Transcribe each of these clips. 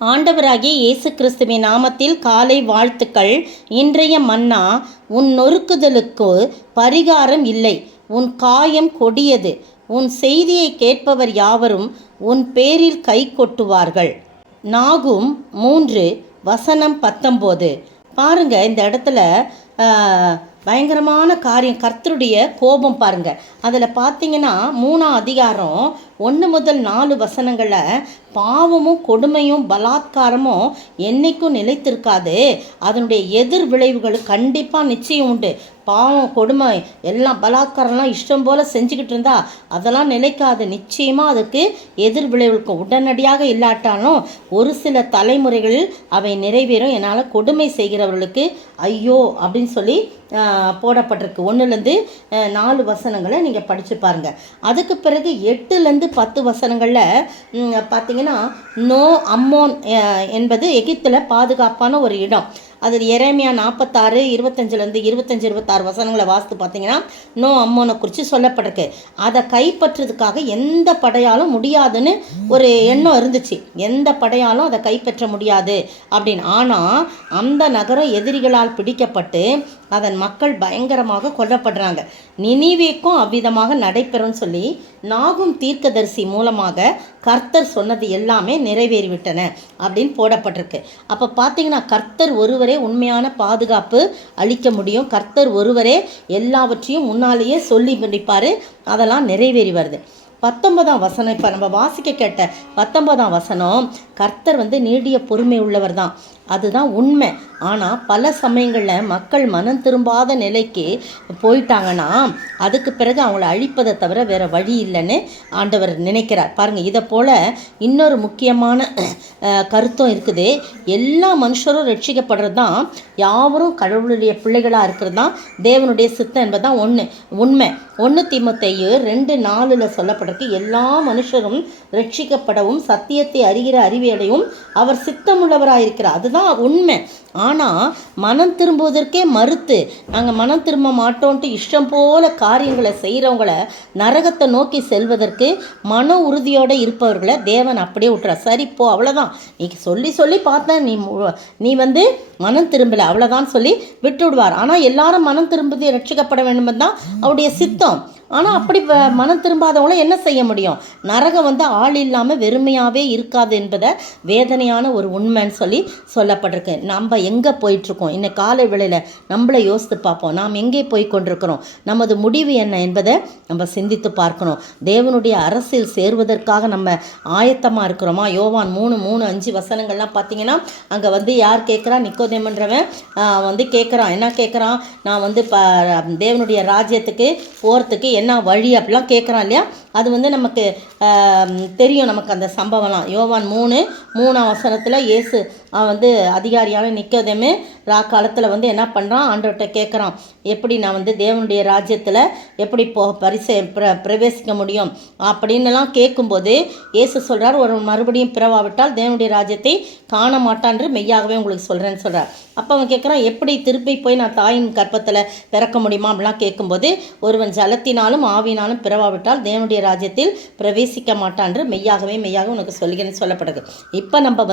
ஆண்டவராகிய இயேசு கிறிஸ்துவின் நாமத்தில் காலை வாழ்த்துக்கள். இன்றைய மன்னா, உன் நொறுக்குதலுக்கு பரிகாரம் இல்லை, உன் காயம் கொடியது, உன் செய்தியை கேட்பவர் யாவரும் உன் பேரில் கை கொட்டுவார்கள். நாகும் 3:19. பாருங்க, இந்த இடத்துல பயங்கரமான காரியம், கர்த்தருடைய கோபம் பாருங்க. அதில் பார்த்தீங்கன்னா 3ஆம் அதிகாரம் 1 முதல் 4 வசனங்களில் பாவமும் கொடுமையும் பலாத்காரமும் என்றைக்கும் நிலைத்திருக்காது, அதனுடைய எதிர் விளைவுகள் கண்டிப்பாக நிச்சயம் உண்டு. பாவம் கொடுமை எல்லாம் பலாத்காரம்லாம் இஷ்டம் போல் செஞ்சுக்கிட்டு இருந்தா அதெல்லாம் நிலைக்காது. நிச்சயமாக அதுக்கு எதிர் விளைவுகளுக்கும் உடனடியாக இல்லாட்டாலும் ஒரு சில தலைமுறைகளில் அவை நிறைவேறும். என்னால் கொடுமை செய்கிறவர்களுக்கு ஐயோ அப்படின்னு சொல்லி போடப்பட்டிருக்கு. 1லேருந்து 4 வசனங்களை நீங்கள் படித்து பாருங்கள். அதுக்கு பிறகு 8-10 வசனங்களில் பார்த்தீங்கன்னா நோ அம்மோன் என்பது எகிப்தில் பாதுகாப்பான ஒரு இடம். அது எரேமியா 46:25-26 வசனங்களை வாசித்து பார்த்தீங்கன்னா நோ அம்மோனை குறித்து சொல்லப்பட்டிருக்கு. அதை கைப்பற்றுறதுக்காக எந்த படையாலும் முடியாதுன்னு ஒரு எண்ணம் இருந்துச்சு. எந்த படையாலும் அதை கைப்பற்ற முடியாது அப்படின்னு. ஆனால் அந்த நகரம் எதிரிகளால் பிடிக்கப்பட்டு அதன் மக்கள் பயங்கரமாக கொல்லப்படுறாங்க. நினிவேக்கும் அவ்விதமாக நடைபெறும்னு சொல்லி நாகும் தீர்க்கதரிசி மூலமாக கர்த்தர் சொன்னது எல்லாமே நிறைவேறிவிட்டன அப்படின்னு போடப்பட்டிருக்கு. அப்போ பார்த்தீங்கன்னா கர்த்தர் ஒருவரே உண்மையான பாதுகாப்பு அளிக்க முடியும். கர்த்தர் ஒருவரே எல்லாவற்றையும் முன்னாலேயே சொல்லி முடிப்பார். அதெல்லாம் நிறைவேறி வருது. 19ஆம் வசனம், இப்போ நம்ம வாசிக்க கேட்ட 19ஆம் வசனம், கர்த்தர் நீடிய பொறுமை உள்ளவர் தான், அதுதான் உண்மை. ஆனால் பல சமயங்களில் மக்கள் மனம் திரும்பாத நிலைக்கு போயிட்டாங்கன்னா அதுக்கு பிறகு அவங்கள அழிப்பதை தவிர வேறு வழி இல்லைன்னு ஆண்டவர் நினைக்கிறார். பாருங்கள், இதை போல் இன்னொரு முக்கியமான கருத்தும் இருக்குது. எல்லா மனுஷரும் ரட்சிக்கப்படுறது தான், யாவரும் கடவுளுடைய பிள்ளைகளாக இருக்கிறது தான் தேவனுடைய சித்தம் என்பது தான் உண்மை. 1 தீமோத்தேயு 2:4 சொல்லப்பட்டிருக்கு, எல்லா மனுஷரும் ரட்சிக்கப்படவும் சத்தியத்தை அறிகிற அறிவியலையும் அவர் சித்தமுள்ளவராயிருக்கிறார். அதுதான் உண்மை. ஆனால் மனம் திரும்புவதற்கே மறுத்து நாங்கள் மனம் திரும்ப மாட்டோன்ட்டு இஷ்டம் போல காரியங்களை செய்கிறவங்கள நரகத்தை நோக்கி செல்வதற்கு மன உறுதியோடு இருப்பவர்களை தேவன் அப்படியே விட்டுறார். சரி போ, அவ்வளோதான், நீ சொல்லி பார்த்தேன், நீ மனம் திரும்பலை, அவ்வளோதான் சொல்லி விட்டு விடுவார். ஆனால் எல்லாரும் மனம் திரும்பி ரட்சிக்கப்பட வேண்டும் தான் அவருடைய சித்தம். ஆனால் அப்படி மனம் திரும்பாதவங்கள என்ன செய்ய முடியும்? நரகம் ஆள் இல்லாமல் வெறுமையாகவே இருக்காது என்பதை வேதனையான ஒரு உண்மைன்னு சொல்லி சொல்லப்பட்டிருக்கு. நம்ம எங்கே போயிட்டுருக்கோம்? இன்னைக்கு காலை வேளையில் நம்மளை யோசித்து பார்ப்போம். நாம் எங்கே போய் கொண்டிருக்கிறோம்? நமது முடிவு என்ன என்பதை நம்ம சிந்தித்து பார்க்கணும். தேவனுடைய அரசில் சேர்வதற்காக நம்ம ஆயத்தமாக இருக்கிறோமா? யோவான் 3:5 வசனங்கள்லாம் பார்த்தீங்கன்னா அங்கே யார் கேட்குறா? நிக்கோதேமன்றவன் கேட்குறான். என்ன கேட்குறான்? நான் தேவனுடைய ராஜ்யத்துக்கு போகிறதுக்கு என்ன வழி அப்படிலாம் கேட்குறான் இல்லையா? அது நமக்கு தெரியும். நமக்கு அந்த சம்பவம்லாம் யோவான் 3:3 வசனத்தில் இயேசு அதிகாரியான நிக்கோதேமு காலத்தில் என்ன பண்ணுறான்? ஆண்டவர்கிட்ட கேட்குறான், எப்படி நான் தேவனுடைய ராஜ்யத்தில் எப்படி பிரவேசிக்க முடியும் அப்படின்னுலாம் கேட்கும்போது இயேசு சொல்கிறார், ஒரு மறுபடியும் பிறவாவிட்டால் தேவனுடைய ராஜ்யத்தை காண மாட்டான்று மெய்யாகவே உங்களுக்கு சொல்கிறேன்னு சொல்கிறார். அப்போ அவன் கேட்குறான், எப்படி திருப்பி போய் நான் தாயின் கற்பத்தில் பிறக்க முடியுமா அப்படிலாம் கேட்கும்போது, ஒருவன் ஜலத்தினாலும் ஆவியினாலும் பிறவாவிட்டால் தேவனுடைய ராஜ்யத்தில் பிரவேசிக்க மாட்டான்று மெய்யாகவே உனக்கு சொல்கிறேன்னு சொல்லப்படுது. இப்போ நம்ம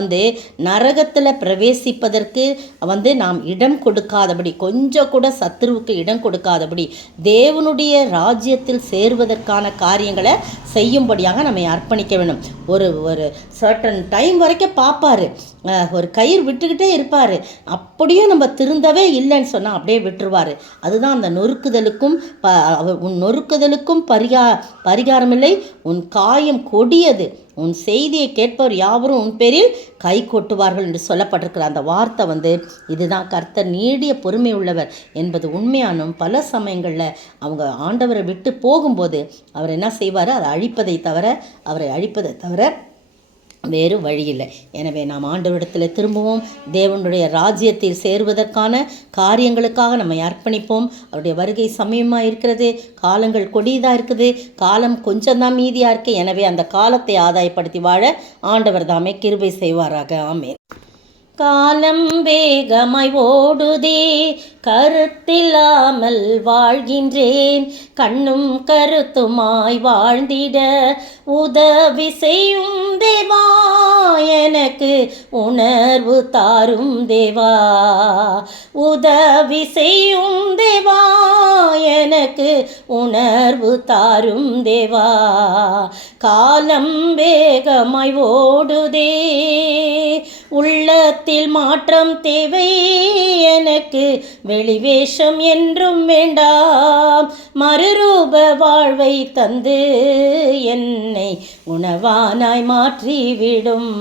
நரகத்தில் பிரவேசிப்பதற்கு நாம் இடம் கொடுக்காதபடி, கொஞ்சம் கூட சத்துருவுக்கு இடம் கொடுக்காதபடி தேவனுடைய ராஜ்யத்தில் சேர்வதற்கான காரியங்களை செய்யும்படியாக நம்மை அர்ப்பணிக்க வேண்டும். ஒரு சர்டன் டைம் வரைக்கும் பார்ப்பார், ஒரு கயிறு விட்டுக்கிட்டே இருப்பார். அப்படியும் நம்ம திருந்தவே இல்லைன்னு சொன்னால் அப்படியே விட்டுருவார். அதுதான் அந்த நொறுக்குதலுக்கும் உன் நொறுக்குதலுக்கும் பரிகாரம் இல்லை, உன் காயம் கொடியது, உன் செய்தியை கேட்பவர் யாவரும் உன் பேரில் கை கொட்டுவார்கள் என்று சொல்லப்பட்டிருக்கிற அந்த வார்த்தை இதுதான். கர்த்தர் நீடிய பொறுமை உள்ளவர் என்பது உண்மையானும் பல சமயங்களில் அவங்க ஆண்டவரை விட்டு போகும்போது அவர் என்ன செய்வார்? அவரை அழிப்பதை தவிர வேறு வழியில்லை. எனவே நாம் ஆண்டவரிடத்தில் திரும்புவோம். தேவனுடைய ராஜ்யத்தில் சேருவதற்கான காரியங்களுக்காக நம்மை அர்ப்பணிப்போம். அவருடைய வருகை சமயமாக இருக்கிறது. காலங்கள் கொடியதாக இருக்குது. காலம் கொஞ்சம் தான் மீதியாக இருக்குது. எனவே அந்த காலத்தை ஆதாயப்படுத்தி வாழ ஆண்டவர் தாமே கிருபை செய்வாராக. ஆமென். காலம் வேகமாய் ஓடுதே, கருத்தில்லாமல் வாழ்கின்றேன். கண்ணும் கருத்துமாய் வாழ்ந்திட உதவி செய்யும் தேவா, எனக்கு உணர்வு தாரும் தேவா. உதவி செய்யும் தேவா, எனக்கு உணர்வு தாரும் தேவா. காலம் வேகமாய் ஓடுதே, உள்ளத்தில் மாற்றம் தேவை எனக்கு. வெளிவேஷம் என்றும் வேண்டாம், மறுரூப வாழ்வை தந்து என்னை உணவானாய் மாற்றிவிடும்.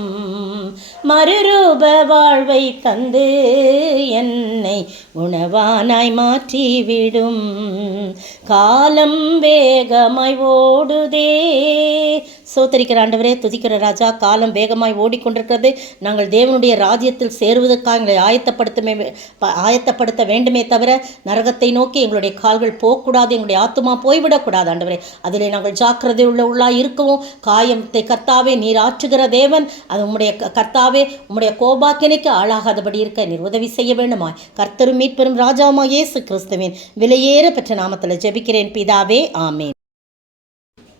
மறுரூப வாழ்வை தந்து என்னை உணவானாய் மாற்றிவிடும். காலம் வேகமாய் ஓடுதே. சோத்தரிக்கிற ஆண்டவரே, துதிக்கிற ராஜா, காலம் வேகமாய் ஓடிக்கொண்டிருக்கிறது. நாங்கள் தேவனுடைய ராஜ்யத்தில் சேருவதற்காக எங்களை ஆயத்தப்படுத்த வேண்டுமே தவிர நரகத்தை நோக்கி எங்களுடைய கால்கள் போகக்கூடாது, எங்களுடைய ஆத்துமா போய்விடக்கூடாது ஆண்டவரே. அதிலே நாங்கள் ஜாக்கிரதை உள்ளாய் இருக்கவும். காயத்தை கர்த்தாவே நீர் ஆற்றுகிற தேவன், அது உம்முடைய கர்த்தாவே உம்முடைய கோபாக்கினைக்கு ஆளாகாதபடி இருக்க நீர் உதவி செய்ய வேண்டுமாய் கர்த்தரும் மீட்பெரும் ராஜாவுமாய் இயேசு கிறிஸ்துவின் விலையேற பெற்ற நாமத்தில் ஜெபிக்கிறேன் பிதாவே, ஆமேன்.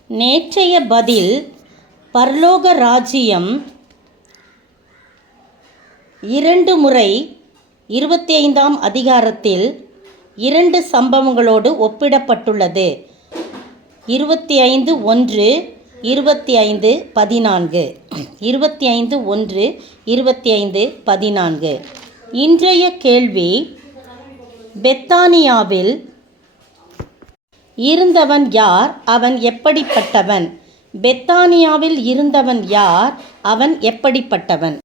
நேற்றைய பதில், பரலோக ராஜ்யம் 2 முறை 25ஆம் அதிகாரத்தில் 2 சம்பவங்களோடு ஒப்பிடப்பட்டுள்ளது. 25:1, 25:14. 25:1, 25:14. இன்றைய கேள்வி, பெத்தானியாவில் இருந்தவன் யார், அவன் எப்படிப்பட்டவன்? பெத்தானியாவில் இருந்தவன் யார், அவன் எப்படிப்பட்டவன்?